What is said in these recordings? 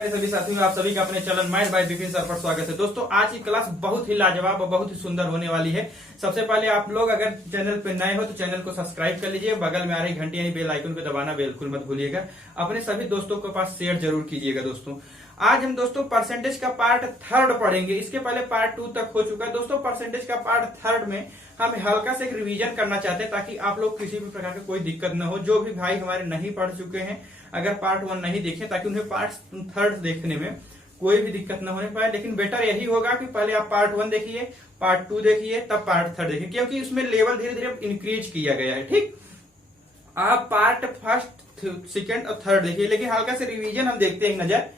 सभी साथियों, आप सभी का अपने channel math bye Vipin sir पर स्वागत है। दोस्तों, आज की क्लास बहुत ही लाजवाब और बहुत ही सुंदर होने वाली है। सबसे पहले आप लोग अगर चैनल पे नए हो तो चैनल को सब्सक्राइब कर लीजिए, बगल में आ रही घंटी यानी बेल आइकन को दबाना बिल्कुल मत भूलिएगा। अपने सभी दोस्तों के पास शेयर जरूर कीजिएगा। दोस्तों, आज हम दोस्तों परसेंटेज का पार्ट थर्ड पढ़ेंगे। इसके पहले पार्ट 2 तक हो चुका है। दोस्तों, परसेंटेज का पार्ट थर्ड में हम हल्का से एक रिवीजन करना चाहते हैं ताकि आप लोग किसी भी प्रकार की कोई दिक्कत न हो। जो भी भाई हमारे नहीं पढ़ चुके हैं, अगर पार्ट 1 नहीं देखे, ताकि उन्हें पार्ट थर्ड देखने में कोई भी दिक्कत न होने पाए। लेकिन बेटर यही होगा कि पहले आप पार्ट 1 देखिए, पार्ट 2 देखिए, तब पार्ट थर्ड देखिए, क्योंकि उसमें लेवल धीरे धीरे इंक्रीज किया गया है। ठीक, आप पार्ट फर्स्ट, सेकंड और थर्ड देखिए, लेकिन हल्का से रिवीजन हम देखते हैं एक नजर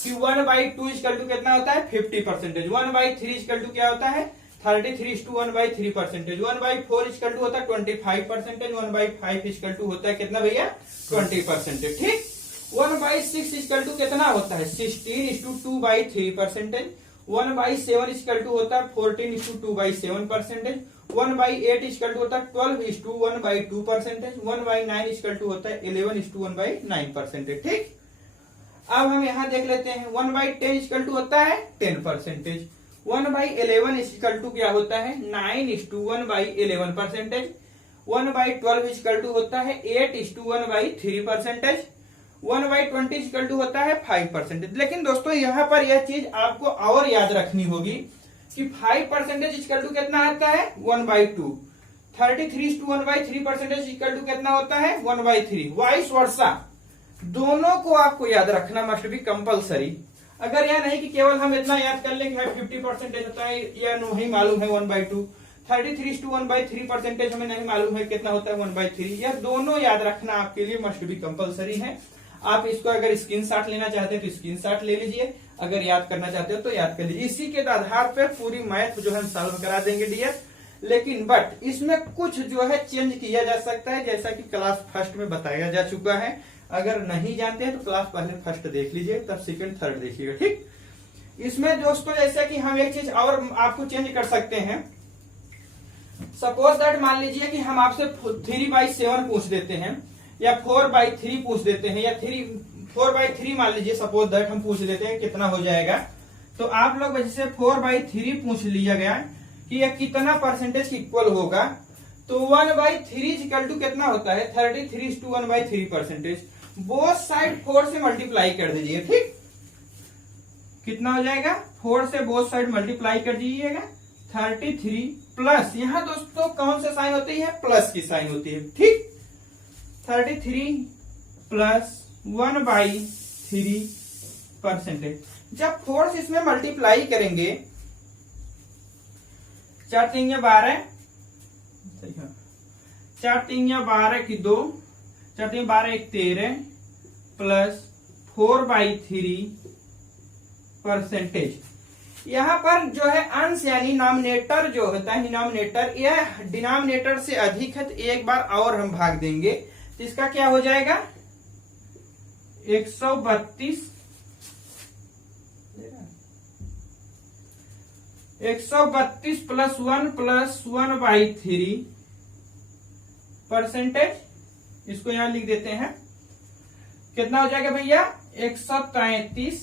कि 1/2 इक्वल टू कितना होता है 50%। 1/3 इक्वल टू क्या होता है 33 टू 1/3%। 1/4 इक्वल टू होता है 25%। 1/5 इक्वल टू होता है कितना भैया 20%। ठीक, 1/6 इक्वल टू कितना होता है 16 टू 2/3%। 1/7 इक्वल टू होता है 14 टू 2/7%। 1/8 इक्वल टू होता है 12 टू 1/2%। 1/9 इक्वल टू होता है 11 टू 1/9%। ठीक, अब हम यहां देख लेते हैं 1/10 इक्वल टू होता है 10%। 1/11 इक्वल टू क्या होता है 9 टू 1/11%। 1/12 इक्वल टू होता है 8 टू 1/3%। 1/20 इक्वल टू होता है 5%। लेकिन दोस्तों, यहाँ पर यह चीज आपको और याद रखनी होगी कि 5% इक्वल टू कितना आता है 1/2। 33 टू 1/3% इक्वल टू कितना होता है 1/3। वाइस वर्सा दोनों को आपको याद रखना मस्ट बी कंपलसरी। अगर यह नहीं कि केवल हम इतना याद कर लें कि 50% होता है, या नहीं मालूम है 1/2। 33 टू 1/3% हमें नहीं मालूम है कितना होता है 1/3। यह दोनों याद रखना आपके लिए मस्ट बी कंपलसरी है। आप इसको अगर स्क्रीनशॉट लेना चाहते हैं तो स्क्रीनशॉट ले लीजिए, अगर याद करना चाहते हो तो याद कर लीजिए। इसी के आधार पर पूरी मैथ जो है हम सॉल्व करा देंगे डियर। लेकिन बट इसमें कुछ जो है चेंज किया जा सकता है, जैसा कि क्लास फर्स्ट में बताया जा चुका है। अगर नहीं जानते हैं तो क्लास पहले फर्स्ट देख लीजिए, तब सेकंड थर्ड देखिएगा। ठीक, इसमें दोस्तों जैसा कि हम एक चीज और आपको चेंज कर सकते हैं। सपोज दैट मान लीजिए कि हम आपसे 3/7 पूछ देते हैं, या 4/3 पूछ देते हैं, या 4/3 मान लीजिए सपोज दैट हम पूछ देते हैं कितना हो जाएगा। तो आप लोग जैसे 4/3 पूछ लिया गया कि यह कितना परसेंटेज इक्वल होगा, तो 1/3 इक्वल टू कितना होता है 33 टू 1/3%। बोथ साइड 4 से मल्टीप्लाई कर दीजिए। ठीक, कितना हो जाएगा 4 से बोथ साइड मल्टीप्लाई कर दीजिएगा 33 प्लस, यहां दोस्तों कौन सा साइन होती है प्लस की साइन होती है। ठीक, 33 प्लस 1/3%। जब 4 से इसमें मल्टीप्लाई करेंगे, 4 3 12, 4 3 12 की 2, 4 3 12 1 13 प्लस 4/3%। यहां पर जो है अंश यानी नॉमिनेटर जो होता है डिनोमिनेटर, यह डिनोमिनेटर से अधिक है तो एक बार और हम भाग देंगे, तो इसका क्या हो जाएगा 132 प्लस 1 प्लस 1/3%। इसको यहां लिख देते हैं, कितना हो जाएगा भैया 133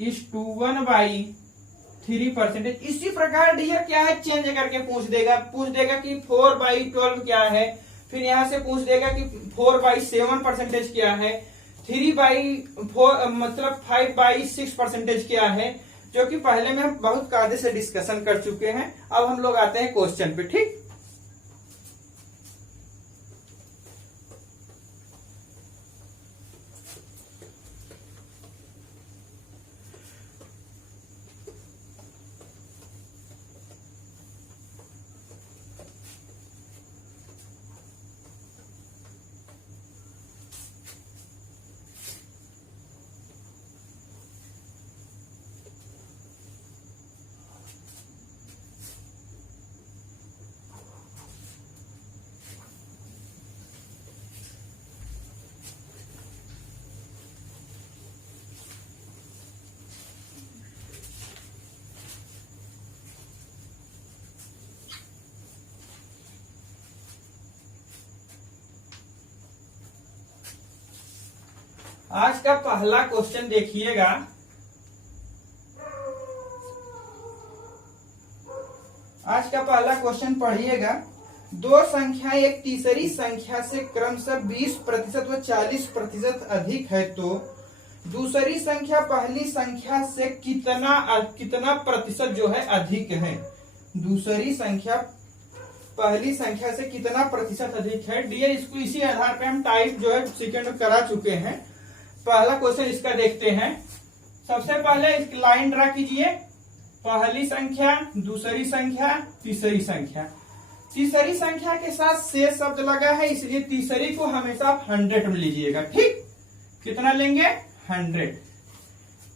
इस टू 1/3%। इसी प्रकार डियर क्या है चेंज करके पूछ देगा कि 4/12 क्या है, फिर यहां से पूछ देगा कि 4/7% क्या है, 3/4 मतलब 5/6% क्या है, जो कि पहले में हम बहुत कायदे से डिस्कशन कर चुके हैं। अब हम लोग आते हैं क्वेश्चन पे। ठीक, आज का पहला क्वेश्चन देखिएगा। आज का पहला क्वेश्चन पढ़िएगा। दो संख्याएं एक तीसरी संख्या से क्रमशः 20% व 40% अधिक है तो दूसरी संख्या पहली संख्या से कितना प्रतिशत जो है अधिक है। दूसरी संख्या पहली संख्या से कितना प्रतिशत अधिक है। डियर, इसको इसी आधार पे हम टाइप जो है सेकंड में करा चुके हैं। पहला क्वेश्चन इसका देखते हैं। सबसे पहले एक लाइन ड्रा कीजिए। पहली संख्या, दूसरी संख्या, तीसरी संख्या। तीसरी संख्या के साथ से शब्द लगा है, इसलिए तीसरी को हमेशा आप 100 में लीजिएगा। ठीक, कितना लेंगे? 100।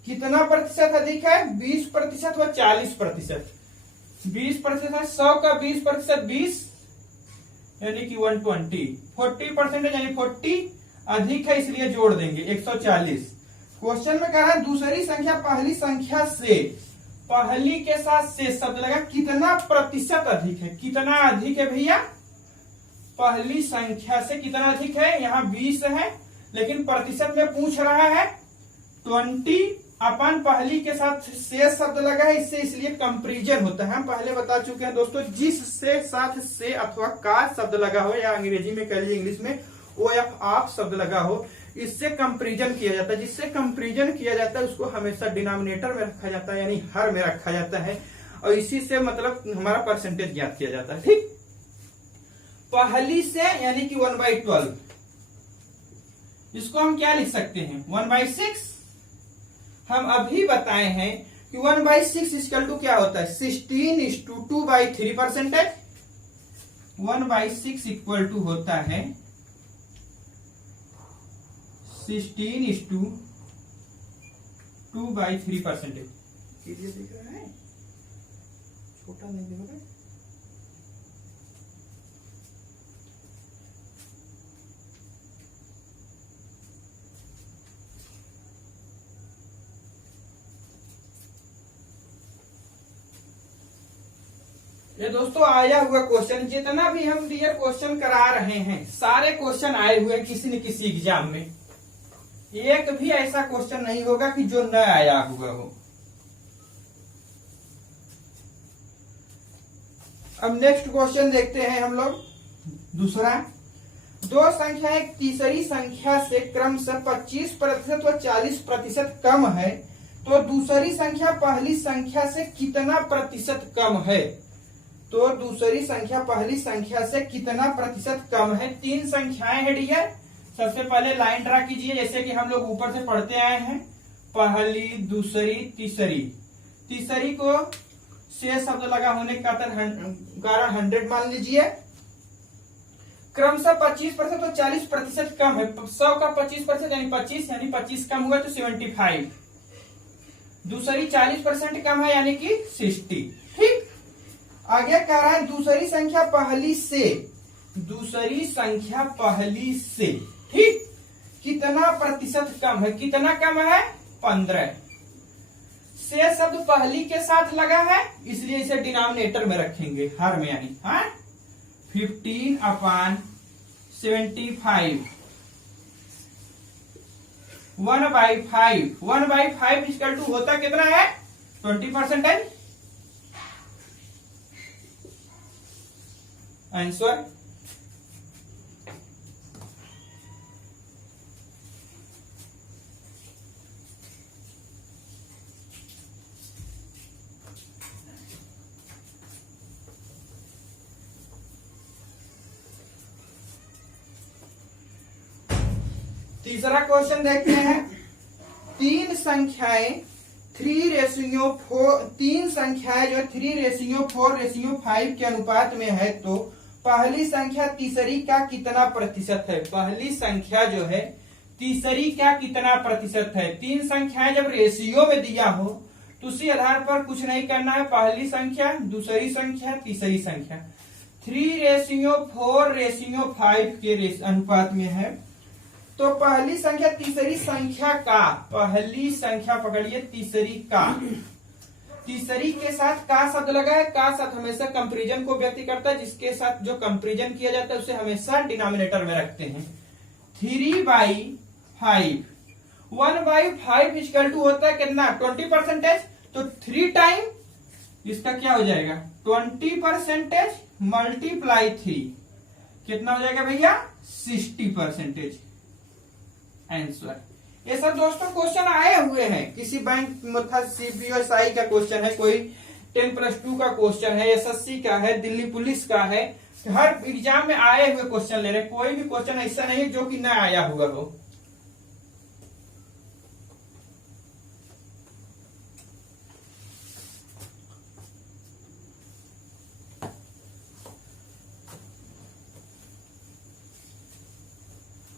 कितना प्रतिशत अधिक है? 20% व 40%। 20% 100 का 20% 20 यानी कि 120। 40% यानी 40 अधिक है, इसलिए जोड़ देंगे 140। क्वेश्चन में कहा दूसरी संख्या पहली संख्या से, पहली के साथ से शब्द लगा, कितना प्रतिशत अधिक है। कितना अधिक है भैया? पहली संख्या से कितना अधिक है? यहाँ 20 है, लेकिन प्रतिशत में पूछ रहा है 20 अपन पहली के साथ से शब्द लगा है, इससे इसलिए कंपैरिजन होता है। हम पहले बता चुके हैं दोस्तों, जिससे साथ से अथवा का शब्द लगा हो, या अंग्रेजी में कह लीजिए, इंग्लिश में ओ एफ आप शब्द लगा हो, इससे कंपैरिजन किया जाता है। जिससे कंपैरिजन किया जाता है उसको हमेशा डिनोमिनेटर में रखा जाता है, यानी हर में रखा जाता है, और इसी से मतलब हमारा परसेंटेज ज्ञात किया जाता है। ठीक, पहली से यानी कि 1/12, इसको हम क्या लिख सकते हैं? 1/6। हम अभी बताए हैं कि 1/6 इक्वल टू क्या होता है? 16:2/3%। 1/6 इक्वल टू होता है 16:2/3%। कीजिए, दिख रहा है? छोटा नहीं दिख रहा है? ये दोस्तों आया हुआ क्वेश्चन, जितना भी हम डियर क्वेश्चन करा रहे हैं, सारे क्वेश्चन आए हुए किसी न किसी एग्जाम में। एक भी ऐसा क्वेश्चन नहीं होगा कि जो न आया हुआ हो। अब नेक्स्ट क्वेश्चन देखते हैं हम लोग। दूसरा, दो संख्या एक तीसरी संख्या से क्रमशः 25% व 40% कम है तो दूसरी संख्या पहली संख्या से कितना प्रतिशत कम है। तो दूसरी संख्या पहली संख्या से कितना प्रतिशत कम है। तीन संख्याएं हैं डियर। सबसे पहले लाइन ड्रा कीजिए, जैसे कि हम लोग ऊपर से पढ़ते आए हैं। पहली, दूसरी, तीसरी। तीसरी को से शब्द लगा होने का कारण 100 मान लीजिए। क्रमशः 25% और 40% कम है। 100 का 25% यानी 25, यानी 25 कम हुआ तो 75। दूसरी 40% कम है यानी कि 60। ठीक, आगे कह रहा है दूसरी संख्या पहली से, दूसरी संख्या पहली से, ठीक, कितना प्रतिशत कम है। कितना कम है? 15। से शब्द पहली के साथ लगा है, इसलिए इसे डिनोमिनेटर में रखेंगे, हर में, यानी 15/75। 1/5। 1/5 इक्वल टू होता कितना है? 20%। आंसर तीसरा क्वेश्चन देखते हैं। तीन संख्याएं 3:4, तीन संख्याएं जो 3:4:5 के अनुपात में है तो पहली संख्या तीसरी का कितना प्रतिशत है। पहली संख्या जो है तीसरी का कितना प्रतिशत है। तीन संख्याएं जब रेशियो में दिया हो तो उसी आधार पर कुछ नहीं करना है। पहली संख्या, दूसरी संख्या, तीसरी संख्या 3:4:5 के अनुपात में है तो पहली संख्या तीसरी संख्या का, पहली संख्या पकड़िए तीसरी का, तीसरी के साथ का शब्द लगा है। का शब्द हमेशा कंपैरिजन को व्यक्त करता है, जिसके साथ जो कंपैरिजन किया जाता है उसे हमेशा डिनोमिनेटर में रखते हैं। 3/5 1/5 इक्वल टू होता है कितना 20%। तो 3 टाइम इसका क्या हो जाएगा 20% मल्टीप्लाई 3 कितना हो जाएगा भैया 60%। आंसर ये सब दोस्तों क्वेश्चन आए हुए हैं, किसी बैंक मतलब CPSI का क्वेश्चन है, कोई 10+2 का क्वेश्चन है, SSC का है, दिल्ली पुलिस का है, हर एग्जाम में आए हुए क्वेश्चन ले रहे। कोई भी क्वेश्चन ऐसा नहीं है जो कि ना आया हुआ हो।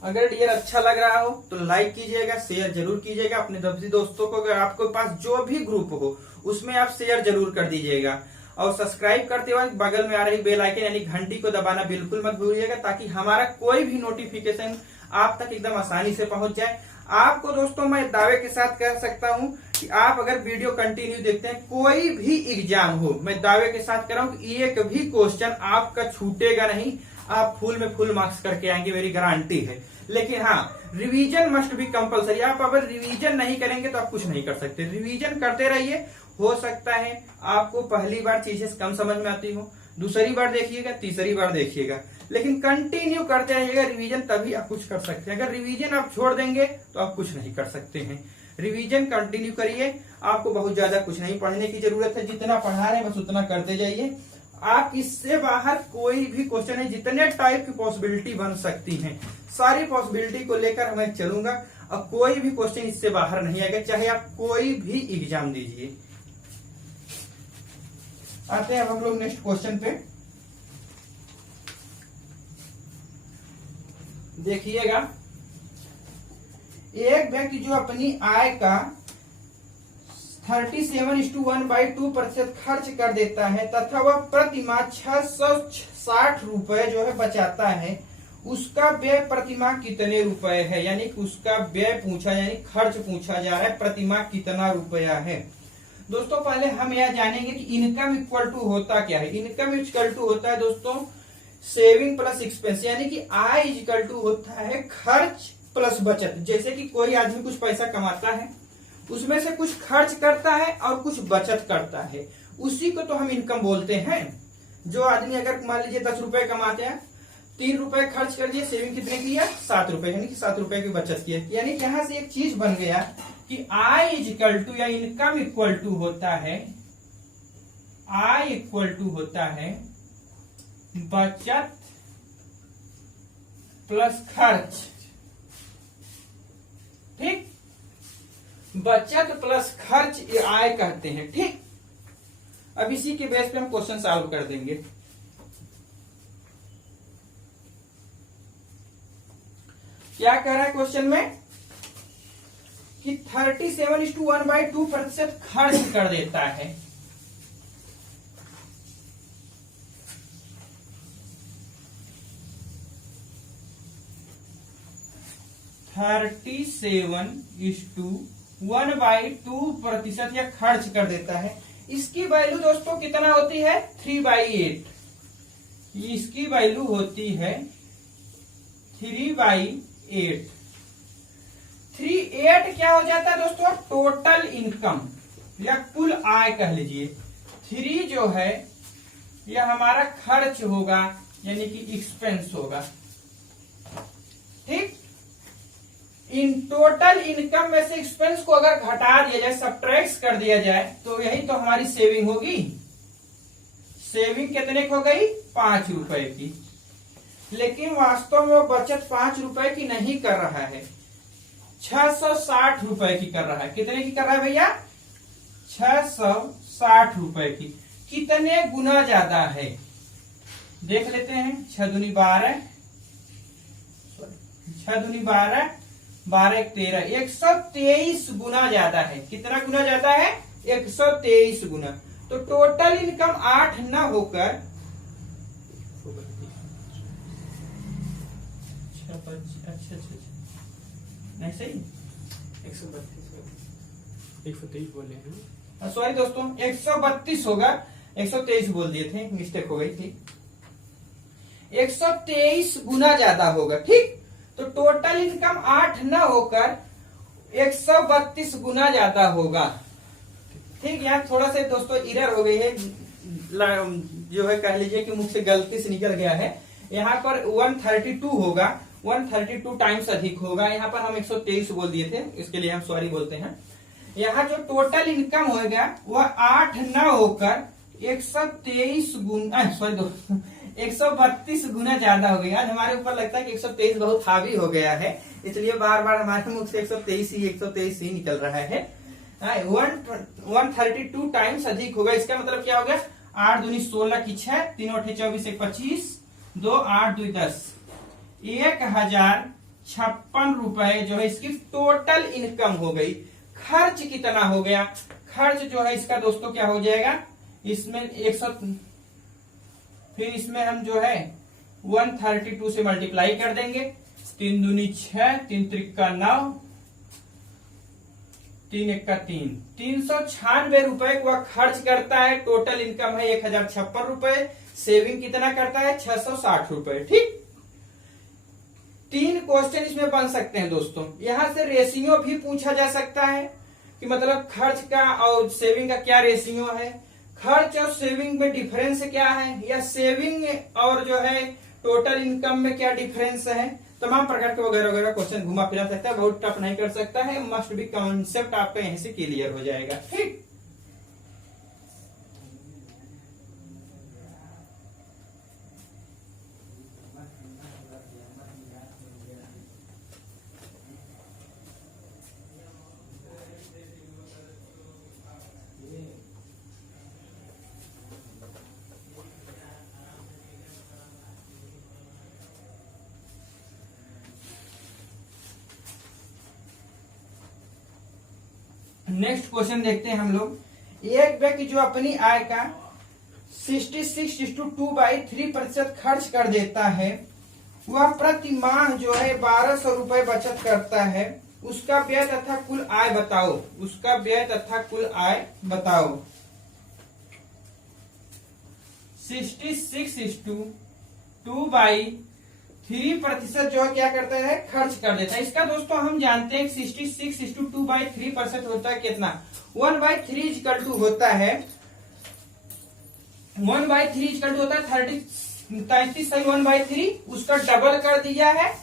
अगर डियर अच्छा लग रहा हो तो लाइक कीजिएगा, शेयर जरूर कीजिएगा अपने सभी दोस्तों को। अगर आपके पास जो भी ग्रुप हो उसमें आप शेयर जरूर कर दीजिएगा, और सब्सक्राइब करते वक्त बगल में आ रही बेल आइकन यानी घंटी को दबाना बिल्कुल मत भूलिएगा, ताकि हमारा कोई भी नोटिफिकेशन आप तक एकदम आसानी से पहुंच जाए। आपको दोस्तों मैं दावे के साथ कह सकता हूं कि आप अगर वीडियो कंटिन्यू देखते हैं, कोई भी एग्जाम हो, मैं दावे के साथ कह रहा हूं कि एक भी क्वेश्चन आपका छूटेगा नहीं, आप फुल में फुल मार्क्स करके आएंगे, मेरी गारंटी है। लेकिन हाँ, रिवीजन मस्ट बी कंपलसरी। आप अगर रिवीजन नहीं करेंगे तो आप कुछ नहीं कर सकते। रिवीजन करते रहिए, हो सकता है आपको पहली बार चीजें कम समझ में आती हो, दूसरी बार देखिएगा, तीसरी बार देखिएगा, लेकिन कंटिन्यू करते रहिएगा रिवीजन, तभी आप कुछ कर सकते हैं। अगर रिवीजन आप छोड़ देंगे तो आप कुछ नहीं कर सकते हैं। रिवीजन कंटिन्यू करिए, आपको बहुत ज्यादा कुछ नहीं पढ़ने की जरूरत है, जितना पढ़ा रहे हैं बस उतना करते जाइए। आप इससे बाहर कोई भी क्वेश्चन है, जितने टाइप की पॉसिबिलिटी बन सकती हैं, सारी पॉसिबिलिटी को लेकर मैं चलूंगा, और कोई भी क्वेश्चन इससे बाहर नहीं आएगा, चाहे आप कोई भी एग्जाम दीजिए। आते हैं अब हम लोग नेक्स्ट क्वेश्चन पे। देखिएगा, एक व्यक्ति जो अपनी आय का 37:1/2% खर्च कर देता है तथा वह प्रति माह 660 रुपए जो है बचाता है, उसका व्यय प्रति माह कितने रुपए है? यानी कि उसका व्यय पूछा, यानी खर्च पूछा जा रहा है, प्रति माह कितना रुपया है। दोस्तों पहले हम यह जानेंगे कि इनकम इक्वल टू होता क्या है। इनकम इक्वल टू होता है दोस्तों सेविंग प्लस एक्सपेंस, यानी कि आय इक्वल टू होता है खर्च प्लस बचत। जैसे कि कोई आदमी कुछ पैसा कमाता है, उसमें से कुछ खर्च करता है और कुछ बचत करता है, उसी को तो हम इनकम बोलते हैं। जो आदमी अगर मान लीजिए 10 रुपए कमाते हैं, 3 रुपए खर्च कर दिए, सेविंग कितने की है 7 रुपए, यानी कि 7 रुपए की बचत की है। यानी कि यहां से एक चीज बन गया कि आय इक्वल टू या इनकम इक्वल टू होता है, आय इक्वल टू होता है बचत प्लस खर्च। ठीक, बचत प्लस खर्च ये आय कहते हैं। ठीक, अब इसी के बेस पे हम क्वेश्चन सॉल्व कर देंगे। क्या कह रहा है क्वेश्चन में कि 37:1/2% खर्च कर देता है, (37:1/2% या खर्च कर देता है। इसकी वैल्यू दोस्तों कितना होती है 3/8। इसकी वैल्यू होती है 3/8। 3/8 क्या हो जाता है दोस्तों टोटल इनकम या कुल आय कह लीजिए। 3 जो है यह हमारा खर्च होगा, यानी कि एक्सपेंस होगा। ठीक, इन टोटल इनकम में से एक्सपेंस को अगर घटा दिया जाए, सब्ट्रैक्ट कर दिया जाए, तो यही तो हमारी सेविंग होगी। सेविंग कितने की हो गई 5 रुपए की, लेकिन वास्तव में वो बचत 5 रुपए की नहीं कर रहा है, 660 रुपए की कर रहा है। कितने की कर रहा है भैया 660 रुपए की। कितने गुना ज्यादा है देख लेते हैं। 6 दूनी 12, 6 दूनी 12, 12 13, 123 गुना ज्यादा है। कितना गुना ज्यादा है 123 गुना। तो टोटल इनकम 8 न होकर अच्छा नहीं सही 123 बोले हैं। सॉरी दोस्तों 132 होगा, 123 बोल दिए थे, मिस्टेक हो गई थी। 123 गुना ज्यादा होगा। ठीक, तो टोटल इनकम 8 न होकर 132 गुना ज्यादा होगा। ठीक, यहाँ थोड़ा सा दोस्तों एरर हो गई है, जो है कह लीजिए कि मुझसे गलती से निकल गया है। यहाँ पर 132 होगा, 132 टाइम्स अधिक होगा। यहाँ पर हम 123 बोल दिए थे, इसके लिए हम सॉरी बोलते हैं। यहाँ जो टोटल इनकम होगा वह 8 न होकर 123 गुना, सॉरी 132 गुना ज्यादा हो गया। आज हमारे ऊपर लगता है कि 123 बहुत हावी हो गया है, इसलिए बार बार हमारे मुख से 123 ही निकल रहा है। 132 टाइम्स अधिक होगा, इसका मतलब क्या हो गया? 8 दूनी 16 की 6, 3 8 24 1 25, 2 8 2 10, 1056 रुपए जो है इसकी टोटल इनकम हो गई। खर्च कितना हो गया? खर्च जो है इसका दोस्तों क्या हो जाएगा? इसमें 100, फिर इसमें हम जो है 132 से मल्टीप्लाई कर देंगे। 3 दूनी 6, 3 त्रिका 9, 3 एक का 3, 396 रुपए को वह खर्च करता है। टोटल इनकम है 1056 रुपए। सेविंग कितना करता है? 660 रुपए। ठीक, 3 क्वेश्चन इसमें बन सकते हैं दोस्तों। यहां से रेशियो भी पूछा जा सकता है कि मतलब खर्च का और सेविंग का क्या रेशियो है, खर्च और सेविंग में डिफरेंस क्या है, या सेविंग और जो है टोटल इनकम में क्या डिफरेंस है। तमाम प्रकार के वगैरह वगैरह क्वेश्चन घुमा फिरा सकता है, बहुत टफ नहीं कर सकता है। मस्ट बी कॉन्सेप्ट आपका यहीं से क्लियर हो जाएगा। ठीक, नेक्स्ट क्वेश्चन देखते हैं हम लोग। एक व्यक्ति जो अपनी आय का 66/2/3% खर्च कर देता है, वह प्रति माह जो है 1200 रुपए बचत करता है। उसका व्यय तथा कुल आय बताओ। उसका व्यय तथा कुल आय बताओ। 66/2/3% जो है क्या करता है? खर्च कर देता है। इसका दोस्तों हम जानते हैं 66/2/3% होता है कितना? 1/3 इक्वल टू होता है 33 सही 1/3, उसका डबल कर दिया है।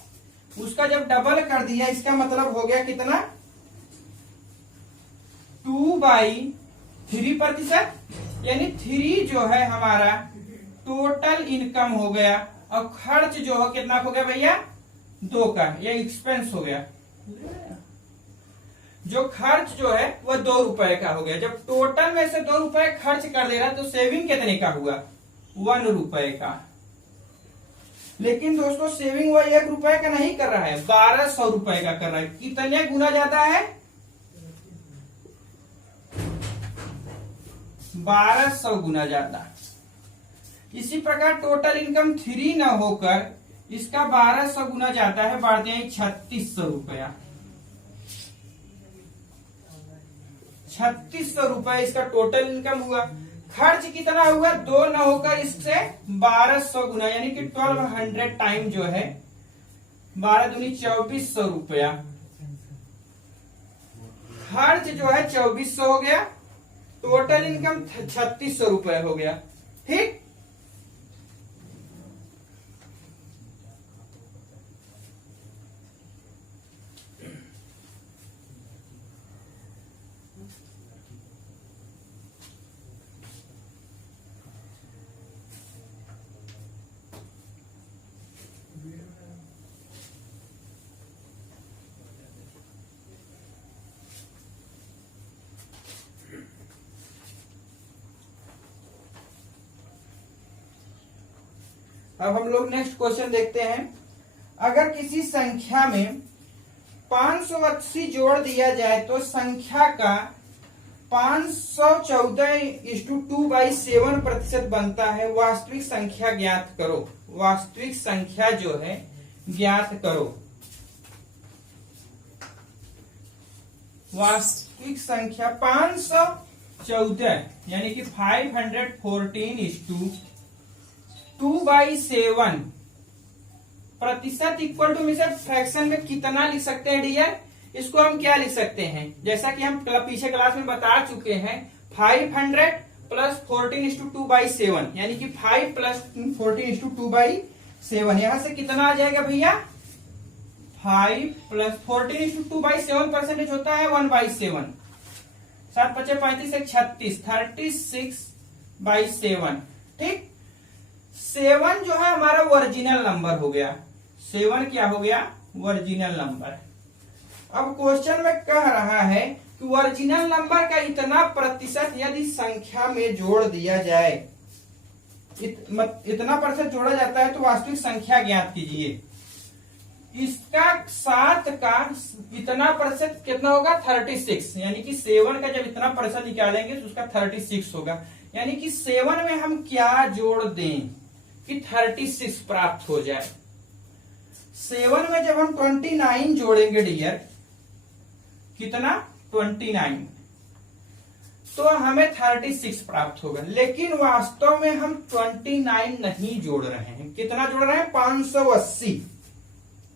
उसका जब डबल कर दिया इसका मतलब हो गया कितना? 2/3%, यानी 3 जो है हमारा टोटल इनकम हो गया। और खर्च जो हो कितना हो गया भैया? 2 का, ये एक्सपेंस हो गया। जो खर्च जो है वह 2 रुपए का हो गया। जब टोटल में से 2 रुपए खर्च कर दे रहा तो सेविंग कितने का हुआ? 1 रुपए का। लेकिन दोस्तों सेविंग वह 1 रुपए का नहीं कर रहा है, 1200 रुपए का कर रहा है। कितने गुना जाता है? 1200 गुना ज्यादा। इसी प्रकार टोटल इनकम 3 न होकर इसका 1200 गुना जाता है, बढ़ते हैं 3600 रुपया। 3600 रुपए इसका टोटल इनकम हुआ। खर्च कितना हुआ? 2 न होकर इससे 1200 गुना, यानी कि 1200 टाइम जो है 12 दूनी 2400 रुपया। खर्च जो है 2400 हो गया, टोटल इनकम 3600 रुपया हो गया। ठीक, अब हम लोग नेक्स्ट क्वेश्चन देखते हैं। अगर किसी संख्या में 580 जोड़ दिया जाए तो संख्या का 514/2/7% बनता है। वास्तविक संख्या ज्ञात करो। वास्तविक संख्या जो है ज्ञात करो। वास्तविक संख्या 514 यानी कि 514/2/7 प्रतिशत इक्वल टू में से फ्रैक्शन में कितना लिख सकते हैं डियर? इसको हम क्या लिख सकते हैं, जैसा कि हम पीछे क्लास में बता चुके हैं, 500 प्लस 14:2/7 यानी कि 5 प्लस 14:2/7। यहां से कितना आ जाएगा भैया, 5 प्लस 14:2/7 परसेंटेज होता है 1/7। 7 × 5 = 36, 36/7। ठीक, 7 जो है हमारा ओरिजिनल नंबर हो गया। 7 क्या हो गया, ओरिजिनल नंबर। अब क्वेश्चन में कह रहा है कि ओरिजिनल नंबर का इतना प्रतिशत यदि संख्या में जोड़ दिया जाए, इतना प्रतिशत जोड़ा जाता है तो वास्तविक संख्या ज्ञात कीजिए। इसका 7 का इतना प्रतिशत कितना होगा, 36, यानी कि 7 का जब इतना प्रतिशत निकालेंगे तो उसका 36 होगा। यानी कि 7 में हम क्या जोड़ दें कि 36 प्राप्त हो जाए। 7 में जब हम 29 जोड़ेंगे डियर, कितना, 29, तो हमें 36 प्राप्त होगा। लेकिन वास्तव में हम 29 नहीं जोड़ रहे हैं, कितना जोड़ रहे हैं, 580।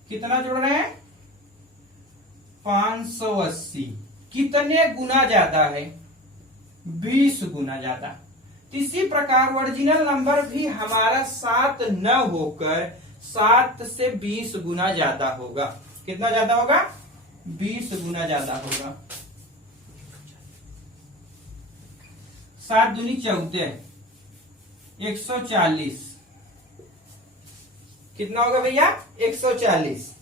कितना जोड़ रहे हैं, 580। कितने गुना ज्यादा है, 20 गुना ज्यादा। इसी प्रकार ओरिजिनल नंबर भी हमारा 7 न होकर 7 से 20 गुना ज्यादा होगा। कितना ज्यादा होगा, 20 गुना ज्यादा होगा। 7 दूनी 14, 140। कितना होगा भैया, 140।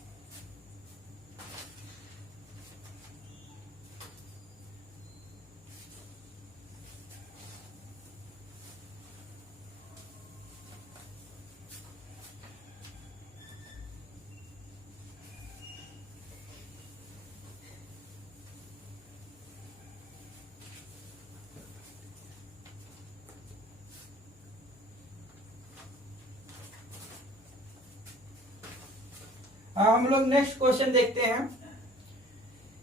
हम लोग नेक्स्ट क्वेश्चन देखते हैं।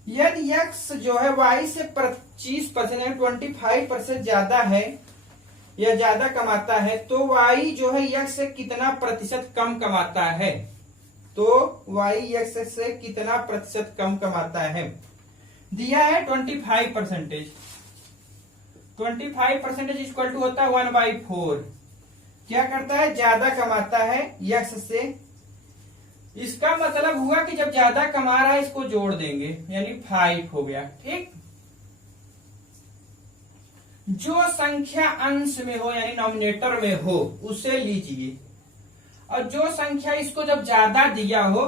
यदि x जो है y से 25% 25% ज्यादा है या ज्यादा कमाता है तो y जो है x से कितना प्रतिशत कम कमाता है। तो y x से कितना प्रतिशत कम कमाता है, दिया है 25%। 25% इक्वल टू होता है 1/4। क्या करता है, ज्यादा कमाता है x से। इसका मतलब हुआ कि जब ज्यादा कमा रहा है इसको जोड़ देंगे, यानी 5 हो गया। ठीक, जो संख्या अंश में हो यानी नॉमिनेटर में हो उसे लीजिए, और जो संख्या इसको जब ज्यादा दिया हो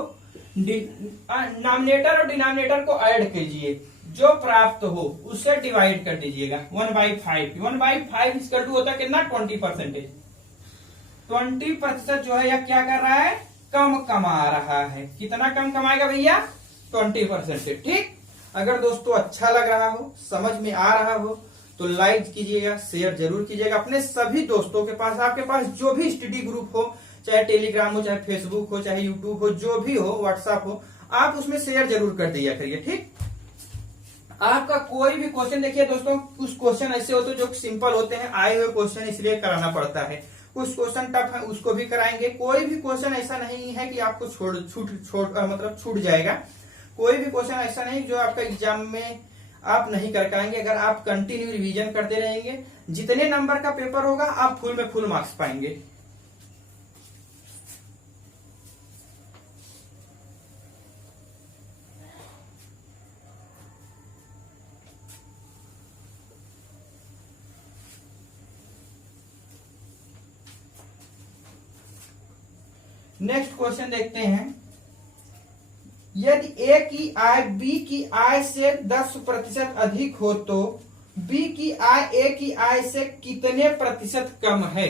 नॉमिनेटर और डिनोमिनेटर को ऐड कीजिए, जो प्राप्त हो उससे डिवाइड कर दीजिएगा 1/5। 1/5 इक्वल टू होता है कितना, 20%। 20% जो है यह क्या कर रहा है, कम कमा रहा है। कितना कम कमाएगा भैया, 20%। ठीक, अगर दोस्तों अच्छा लग रहा हो, समझ में आ रहा हो तो लाइक कीजिएगा, शेयर जरूर कीजिएगा अपने सभी दोस्तों के पास। आपके पास जो भी स्टडी ग्रुप हो, चाहे टेलीग्राम हो, चाहे फेसबुक हो, चाहे यूट्यूब हो, जो भी हो, व्हाट्सएप हो, आप उसमें शेयर जरूर कर दिया करिए। ठीक, आपका कोई भी क्वेश्चन, देखिए दोस्तों कुछ क्वेश्चन ऐसे होते हैं जो सिंपल होते हैं, आए हुए क्वेश्चन इसलिए कराना पड़ता है। कुछ क्वेश्चन टफ है उसको भी कराएंगे। कोई भी क्वेश्चन ऐसा नहीं है कि आपको छूट जाएगा। कोई भी क्वेश्चन ऐसा नहीं जो आपका एग्जाम में आप नहीं कर पाएंगे। अगर आप कंटिन्यू रिवीजन करते रहेंगे, जितने नंबर का पेपर होगा आप फुल में फुल मार्क्स पाएंगे। नेक्स्ट क्वेश्चन देखते हैं। यदि ए की आय बी की आय से 10% अधिक हो तो बी की आय ए की आय से कितने प्रतिशत कम है।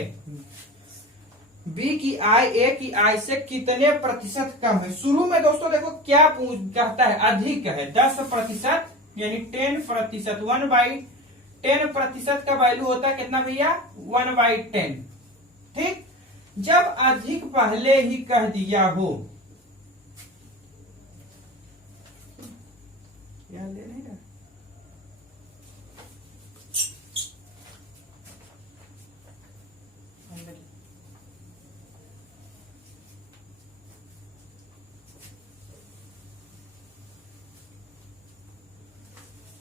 बी की आय ए की आय से कितने प्रतिशत कम है। शुरू में दोस्तों देखो क्या कहता है, अधिक है 10% यानी 10%। 1/10% का वैल्यू होता है कितना भैया, 1/10। ठीक, जब अधिक पहले ही कह दिया हो, याद ले नहीं रहा,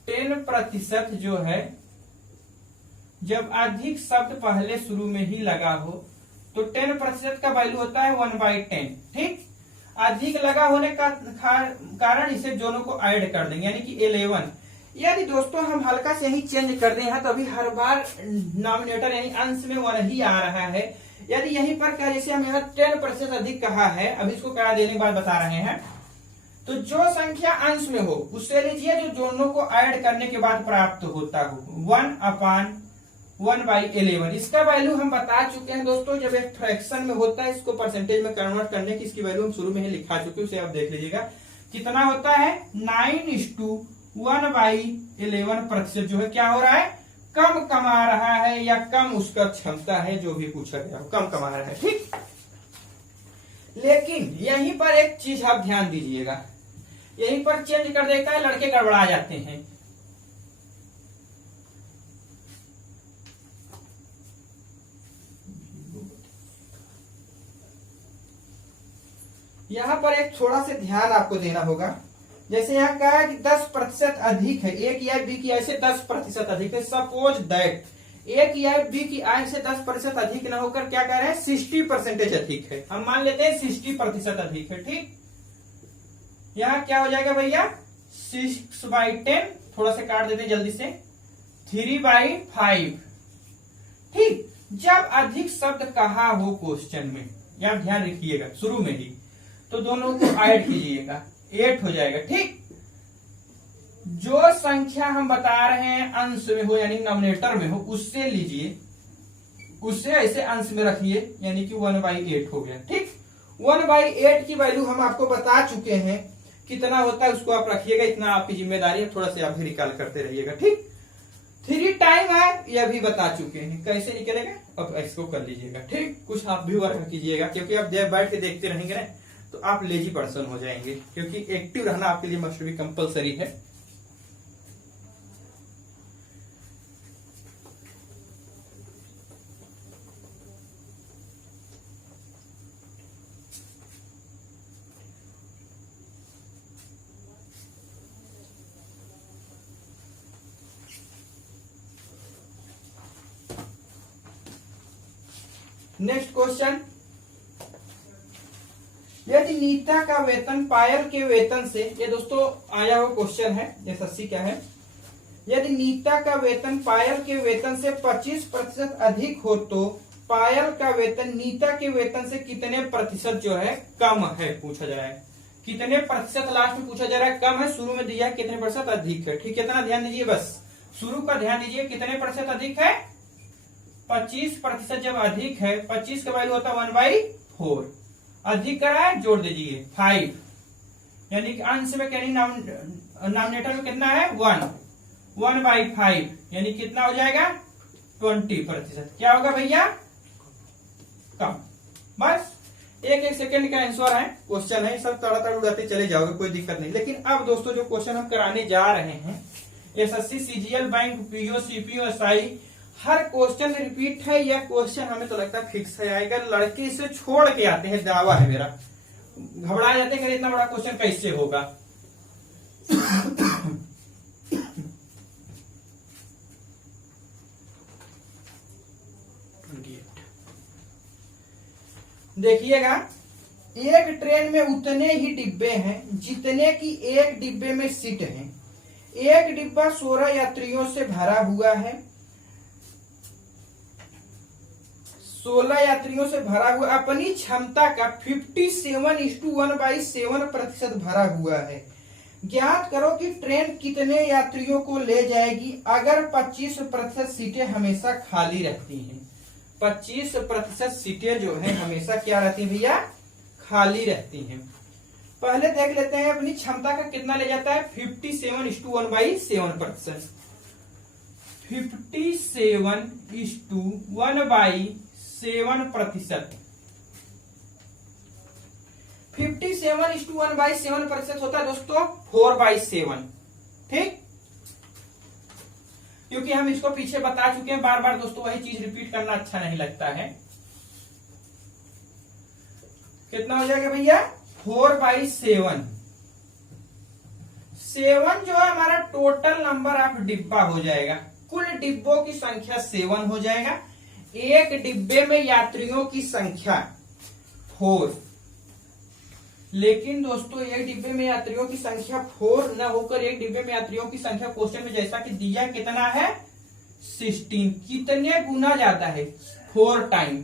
10% जो है जब अधिक शब्द पहले शुरू में ही लगा हो तो 10% का वैल्यू होता है 1/10। ठीक, अधिक लगा होने का कारण इसे दोनों को ऐड कर देंगे यानी कि 11। यदि दोस्तों हम हल्का से ही चेंज कर दें तो अभी हर बार नॉमिनेटर यानी अंश में 1 ही आ रहा है। यदि यहीं पर क्या, जैसे हम यहाँ 10% अधिक कहा है, अभी इसको करा देने के बाद बता रहे हैं, तो जो संख्या अंश में हो उससे लीजिए जो दोनों को ऐड करने के बाद प्राप्त होता हो 1/11। इसका वैल्यू हम बता चुके हैं दोस्तों, जब एक फ्रैक्शन में होता है इसको परसेंटेज में कन्वर्ट करने की इसकी वैल्यू हम शुरू में ही लिखा चुके हैं, उसे आप देख लीजिएगा। कितना होता है 9:1/11% जो है क्या हो रहा है, कम कमा रहा है या कम उसका क्षमता है, जो भी पूछा गया हो कम कमा रहा है। ठीक, लेकिन यहीं पर एक चीज आप ध्यान दीजिएगा, यहीं पर चेंज कर देता है, लड़के गड़बड़ा जाते हैं। यहां पर एक थोड़ा सा ध्यान आपको देना होगा। जैसे यहाँ कहा है कि 10% अधिक है, ए की आय बी की आय से 10% अधिक है। सपोज दैट ए की आय बी की आय से 10% अधिक ना होकर क्या कह रहे हैं 60% अधिक है। हम मान लेते हैं 60% अधिक है। ठीक, यहाँ क्या हो जाएगा भैया 6/10, थोड़ा सा काट देते हैं जल्दी से, 3/5। ठीक, जब अधिक शब्द कहा हो क्वेश्चन में, यहाँ ध्यान रखिएगा शुरू में ही, तो दोनों को ऐड कीजिएगा, 8 हो जाएगा। ठीक, जो संख्या हम बता रहे हैं अंश में हो यानी नॉमिनेटर में हो उससे लीजिए, उससे ऐसे अंश में रखिए यानी कि 1/8 हो गया। ठीक, 1/8 की वैल्यू हम आपको बता चुके हैं, कितना होता है उसको आप रखिएगा, इतना आपकी जिम्मेदारी है, थोड़ा सा आप भी निकाल करते रहिएगा। ठीक, 3 टाइम है यह भी बता चुके हैं, कैसे निकलेगा अब इसको कर लीजिएगा। ठीक, कुछ आप भी वर्क कीजिएगा, क्योंकि आप देर बैठ के देखते रहेंगे ना तो आप लेजी पर्सन हो जाएंगे, क्योंकि एक्टिव रहना आपके लिए मस्ट बी कंपलसरी है। नेक्स्ट क्वेश्चन, यदि नीता का वेतन पायल के वेतन से, ये दोस्तों आया हुआ क्वेश्चन है, ये सच्ची क्या है, यदि नीता का वेतन पायल के वेतन से 25% अधिक हो तो पायल का वेतन नीता के वेतन से कितने प्रतिशत जो है कम है, पूछा जा रहा है। कितने प्रतिशत लास्ट में पूछा जा रहा है, कम है, शुरू में दिया कितने प्रतिशत अधिक है। ठीक है, इतना ध्यान दीजिए, बस शुरू का ध्यान दीजिए, कितने प्रतिशत अधिक है 25%। जब अधिक है 25 का वैल्यू होता है 1/4, अधिक करा है जोड़ दीजिए 5, यानी कि अंश में यानी नॉमिनेटर में कितना है 1/5, यानी कितना हो जाएगा 20%। क्या होगा भैया, कम। बस एक सेकंड का आंसर है, क्वेश्चन है, सब तड़ा उड़ाते चले जाओगे, कोई दिक्कत नहीं। लेकिन अब दोस्तों जो क्वेश्चन हम कराने जा रहे हैं, SSC, CGL, bank, PO, CPO, SI, हर क्वेश्चन रिपीट है। यह क्वेश्चन हमें तो लगता है फिक्स है आएगा, लड़के इसे छोड़ के आते हैं, दावा है मेरा, घबरा जाते हैं इतना बड़ा क्वेश्चन कैसे होगा। देखिएगा, एक ट्रेन में उतने ही डिब्बे हैं जितने की एक डिब्बे में सीट है। एक डिब्बा 16 यात्रियों से भरा हुआ है, 16 यात्रियों से भरा हुआ, अपनी क्षमता का 57:1/7% भरा हुआ है। ज्ञात करो कि ट्रेन कितने यात्रियों को ले जाएगी अगर 25% सीटें हमेशा खाली रहती हैं। 25% सीटें जो है हमेशा क्या रहती है भैया, खाली रहती हैं। पहले देख लेते हैं अपनी क्षमता का कितना ले जाता है, 57:1/7%। 57:1/7%। 57:1/7% होता है दोस्तों 4/7। ठीक, क्योंकि हम इसको पीछे बता चुके हैं, बार बार दोस्तों वही चीज रिपीट करना अच्छा नहीं लगता है। कितना हो जाएगा भैया 4/7। 7 जो है हमारा टोटल नंबर ऑफ डिब्बा हो जाएगा। कुल डिब्बों की संख्या 7 हो जाएगा। एक डिब्बे में यात्रियों की संख्या 4। लेकिन दोस्तों एक डिब्बे में यात्रियों की संख्या 4 न होकर एक डिब्बे में यात्रियों की संख्या क्वेश्चन में जैसा कि दिया कितना है 16। कितने गुना ज्यादा है 4 टाइम।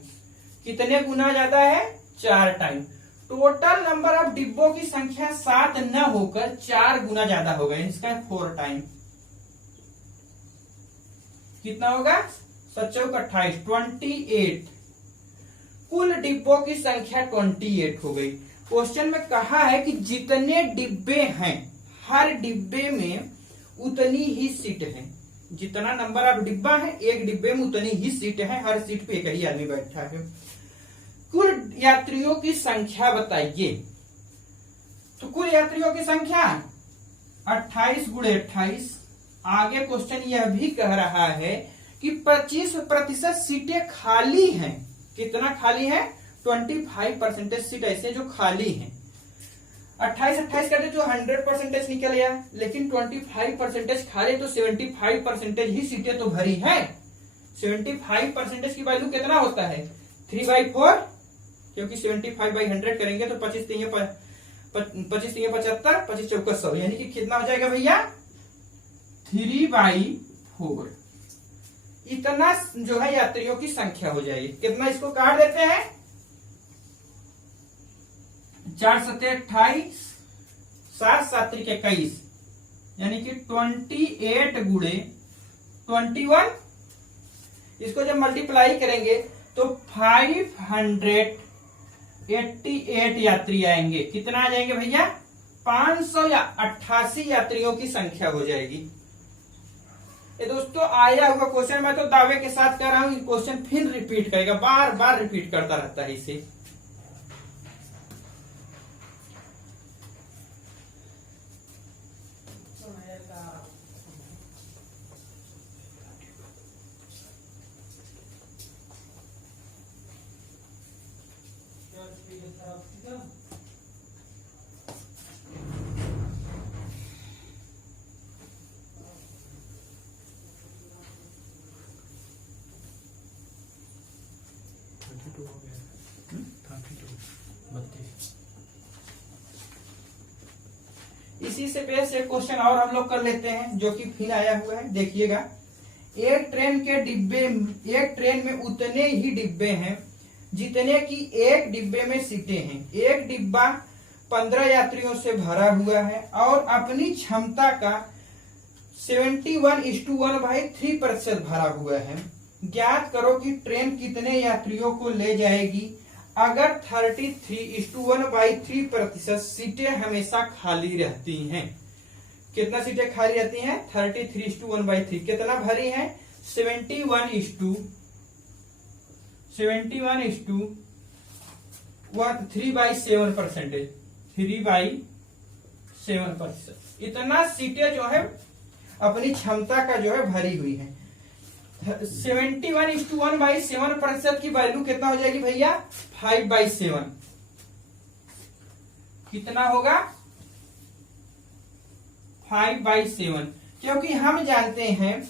कितने गुना ज्यादा है 4 टाइम। टोटल नंबर ऑफ डिब्बों की संख्या 7 न होकर 4 गुना ज्यादा होगा, इसका 4 टाइम। कितना होगा 7 × 28 28। कुल डिब्बों की संख्या 28 हो गई। क्वेश्चन में कहा है कि जितने डिब्बे हैं हर डिब्बे में उतनी ही सीट है। जितना नंबर ऑफ डिब्बा है एक डिब्बे में उतनी ही सीट है, हर सीट पे एक ही आदमी बैठा है। कुल यात्रियों की संख्या बताइए। तो कुल यात्रियों की संख्या 28 × 28। आगे क्वेश्चन यह भी कह रहा है कि 25% सीटें खाली हैं। कितना खाली है 25% सीट ऐसे जो खाली हैं। 28 करते जो 100% निकल गया, लेकिन 25% खाली तो 75% ही सीटें तो भरी है। 75% की वैल्यू कितना होता है 3/4, क्योंकि 75/100 करेंगे तो 25 3 75, 25 चौका 100, यानी कि कितना हो जाएगा भैया 3/4। इतना जो है यात्रियों की संख्या हो जाएगी। कितना इसको काट देते हैं 4 × 7 = 28, 7 × 7 = 21, यानी कि 28 × 21। इसको जब मल्टीप्लाई करेंगे तो 588 यात्री आएंगे। कितना आ जाएंगे भैया 588 यात्रियों की संख्या हो जाएगी। ये दोस्तों आया हुआ क्वेश्चन, मैं तो दावे के साथ कह रहा हूं क्वेश्चन फिर रिपीट करेगा, बार बार रिपीट करता रहता है इसे। हो गया 32। इसी से बेस एक क्वेश्चन और हम लोग कर लेते हैं जो कि फिर आया हुआ है। देखिएगा, एक ट्रेन में उतने ही डिब्बे हैं जितने की एक डिब्बे में सीटें हैं। एक डिब्बा 15 यात्रियों से भरा हुआ है और अपनी क्षमता का 71:1/3% भरा हुआ है। ज्ञात करो कि ट्रेन कितने यात्रियों को ले जाएगी अगर 33:1/3% सीटें हमेशा खाली रहती हैं। कितना सीटें खाली रहती हैं 33:1/3। कितना भरी है 3/7%। 3/7%। इतना सीटें जो है अपनी क्षमता का जो है भरी हुई है। 71:1/7% की वैल्यू कितना हो जाएगी भैया 5/7। कितना होगा 5/7, क्योंकि हम जानते हैं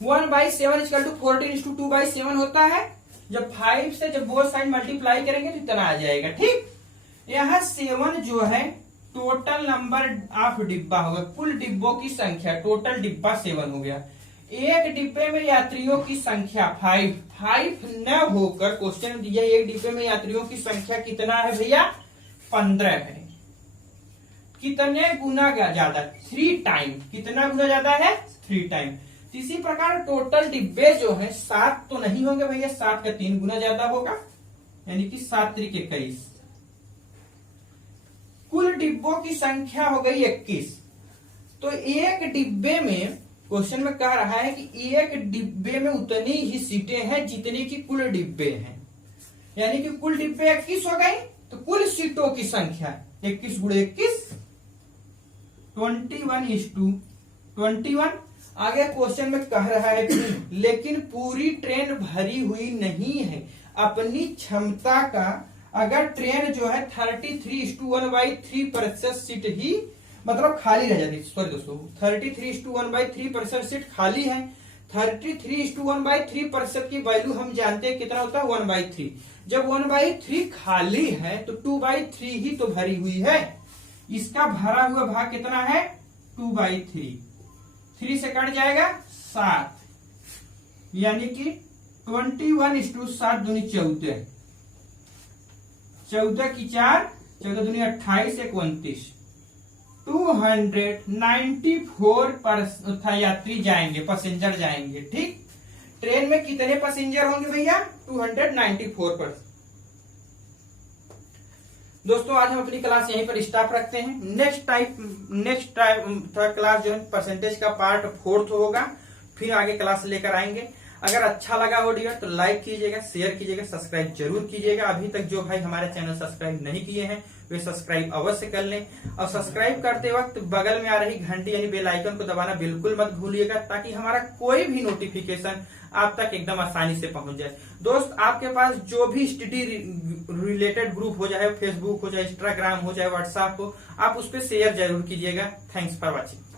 1/7 = 14:2/7 होता है। जब 5 से जब बोथ साइड मल्टीप्लाई करेंगे तो इतना आ जाएगा। ठीक, यहाँ 7 जो है टोटल नंबर ऑफ डिब्बा होगा, कुल डिब्बों की संख्या। टोटल डिब्बा 7 हो गया। एक डिब्बे में यात्रियों की संख्या 5 न होकर क्वेश्चन दिया एक डिब्बे में यात्रियों की संख्या कितना है भैया 15 है। कितने गुना ज्यादा 3 टाइम। कितना गुना ज्यादा है 3 टाइम। इसी प्रकार टोटल डिब्बे जो है 7 तो नहीं होंगे भैया, 7 का 3 गुना ज्यादा होगा, यानी कि 7 × 21। कुल डिब्बों की संख्या हो गई 21। तो एक डिब्बे में क्वेश्चन में कह रहा है कि एक डिब्बे में उतनी ही सीटें हैं जितनी की कुल डिब्बे हैं, यानी कि कुल डिब्बे 21 हो गई। तो कुल सीटों की संख्या 21 × 21 21:21। आगे क्वेश्चन में कह रहा है कि लेकिन पूरी ट्रेन भरी हुई नहीं है, अगर ट्रेन जो है 33:1/3% सीट ही मतलब खाली रह जाती, सॉरी दोस्तों 33:1/3% सीट खाली है। 33:1/3% की वैल्यू हम जानते हैं कितना होता है 1/3। जब 1/3 खाली है तो 2/3 ही तो भरी हुई है। इसका भरा हुआ भाग कितना है 2/3, 3 से कट जाएगा 7, यानी कि 21:7 दूनी 14, 14 की 4, 14 दूनी 28, 1 29, 294 यात्री जाएंगे, पैसेंजर जाएंगे। ठीक, ट्रेन में कितने पैसेंजर होंगे भैया 294। दोस्तों आज हम अपनी क्लास यहीं पर स्टॉप रखते हैं। नेक्स्ट टाइम क्लास जो है परसेंटेज का पार्ट 4 होगा, फिर आगे क्लास लेकर आएंगे। अगर अच्छा लगा वीडियो तो लाइक कीजिएगा, शेयर कीजिएगा, सब्सक्राइब जरूर कीजिएगा। अभी तक जो भाई हमारे चैनल सब्सक्राइब नहीं किए हैं वे सब्सक्राइब अवश्य कर लें, और सब्सक्राइब करते वक्त बगल में आ रही घंटी यानी बेल आइकन को दबाना बिल्कुल मत भूलिएगा, ताकि हमारा कोई भी नोटिफिकेशन आप तक एकदम आसानी से पहुंच जाए। दोस्त आपके पास जो भी स्टडी रिलेटेड ग्रुप हो, चाहे फेसबुक हो, चाहे इंस्टाग्राम हो, चाहे व्हाट्सएप हो, आप उस पर शेयर जरूर कीजिएगा। Thanks for watching.